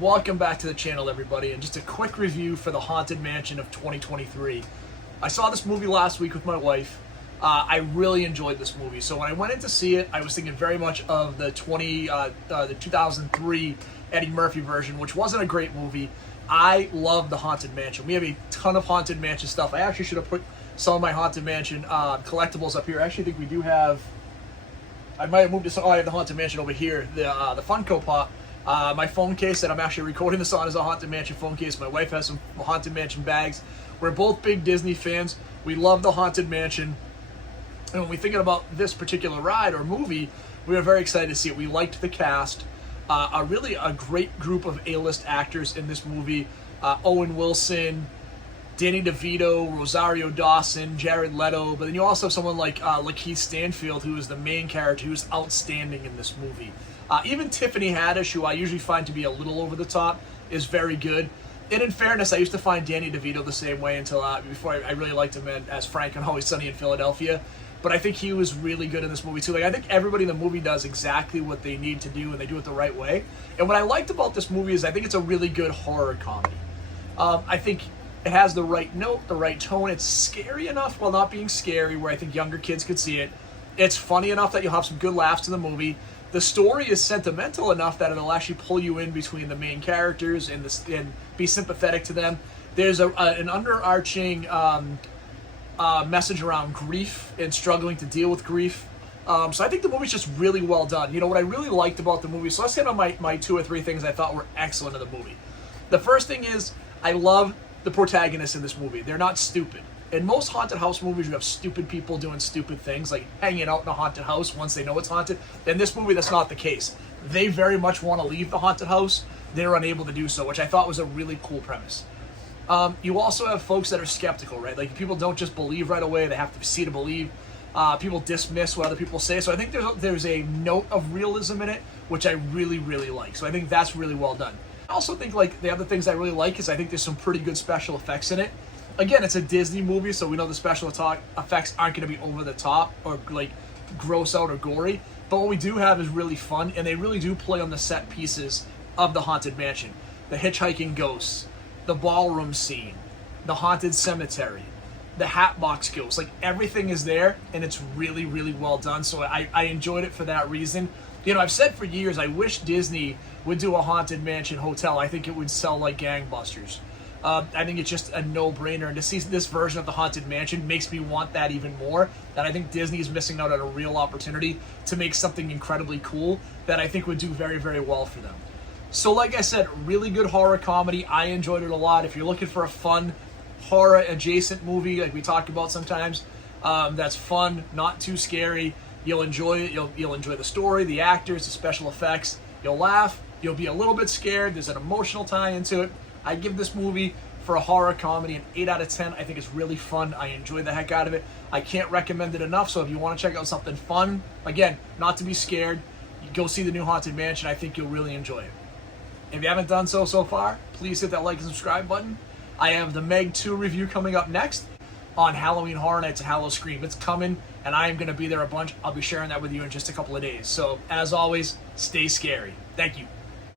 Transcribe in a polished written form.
Welcome back to the channel, everybody, and just a quick review for The Haunted Mansion of 2023. I saw this movie last week with my wife. I really enjoyed this movie. So when I went in to see it, I was thinking very much of the 2003 Eddie Murphy version, which wasn't a great movie. I love The Haunted Mansion. We have a ton of Haunted Mansion stuff. I actually should have put some of my Haunted Mansion collectibles up here. I actually think we do have... I might have moved this... Oh, I have the Haunted Mansion over here, the Funko Pop. My phone case that I'm actually recording this on is a Haunted Mansion phone case. My wife has some Haunted Mansion bags. We're both big Disney fans. We love the Haunted Mansion. And when we're thinking about this particular ride or movie, we were very excited to see it. We liked the cast. A great group of A-list actors in this movie. Owen Wilson, Danny DeVito, Rosario Dawson, Jared Leto. But then you also have someone like Lakeith Stanfield, who is the main character, who's outstanding in this movie. Even Tiffany Haddish, who I usually find to be a little over the top, is very good. And in fairness, I used to find Danny DeVito the same way until before I really liked him as Frank in Always Sunny in Philadelphia. But I think he was really good in this movie too. Like, I think everybody in the movie does exactly what they need to do, and they do it the right way. And what I liked about this movie is I think it's a really good horror comedy. I think it has the right note, the right tone. It's scary enough while not being scary, where I think younger kids could see it. It's funny enough that you'll have some good laughs in the movie. The story is sentimental enough that it'll actually pull you in between the main characters and be sympathetic to them. There's an underarching message around grief and struggling to deal with grief. So I think the movie's just really well done. You know, what I really liked about the movie, so let's hit on my two or three things I thought were excellent in the movie. The first thing is, I love the protagonists in this movie. They're not stupid. In most haunted house movies, you have stupid people doing stupid things, like hanging out in a haunted house once they know it's haunted. In this movie, that's not the case. They very much want to leave the haunted house. They're unable to do so, which I thought was a really cool premise. You also have folks that are skeptical, right? Like, people don't just believe right away. They have to see to believe. People dismiss what other people say. So I think there's a note of realism in it, which I really, really like. So I think that's really well done. I also think, like, the other things I really like is I think there's some pretty good special effects in it. Again, it's a Disney movie, so we know the special effects aren't going to be over the top or, like, gross out or gory. But what we do have is really fun, and they really do play on the set pieces of the Haunted Mansion. The hitchhiking ghosts, the ballroom scene, the haunted cemetery, the Hatbox Ghost. Like, everything is there, and it's really, really well done. So I enjoyed it for that reason. You know, I've said for years, I wish Disney would do a Haunted Mansion hotel. I think it would sell like gangbusters. I think it's just a no-brainer, and to see this version of the Haunted Mansion makes me want that even more. That I think Disney is missing out on a real opportunity to make something incredibly cool that I think would do very, very well for them. So like I said, really good horror comedy. I enjoyed it a lot. If you're looking for a fun horror-adjacent movie, like we talk about sometimes, that's fun, not too scary, you'll enjoy it. You'll enjoy the story, the actors, the special effects. You'll laugh. You'll be a little bit scared. There's an emotional tie into it. I give this movie, for a horror comedy, an 8 out of 10. I think it's really fun. I enjoy the heck out of it. I can't recommend it enough, so if you want to check out something fun, again, not to be scared, you go see the new Haunted Mansion. I think you'll really enjoy it. If you haven't done so far, please hit that like and subscribe button. I have the Meg 2 review coming up next on Halloween Horror Nights at Howl-O-Scream. It's coming, and I am going to be there a bunch. I'll be sharing that with you in just a couple of days. So, as always, stay scary. Thank you.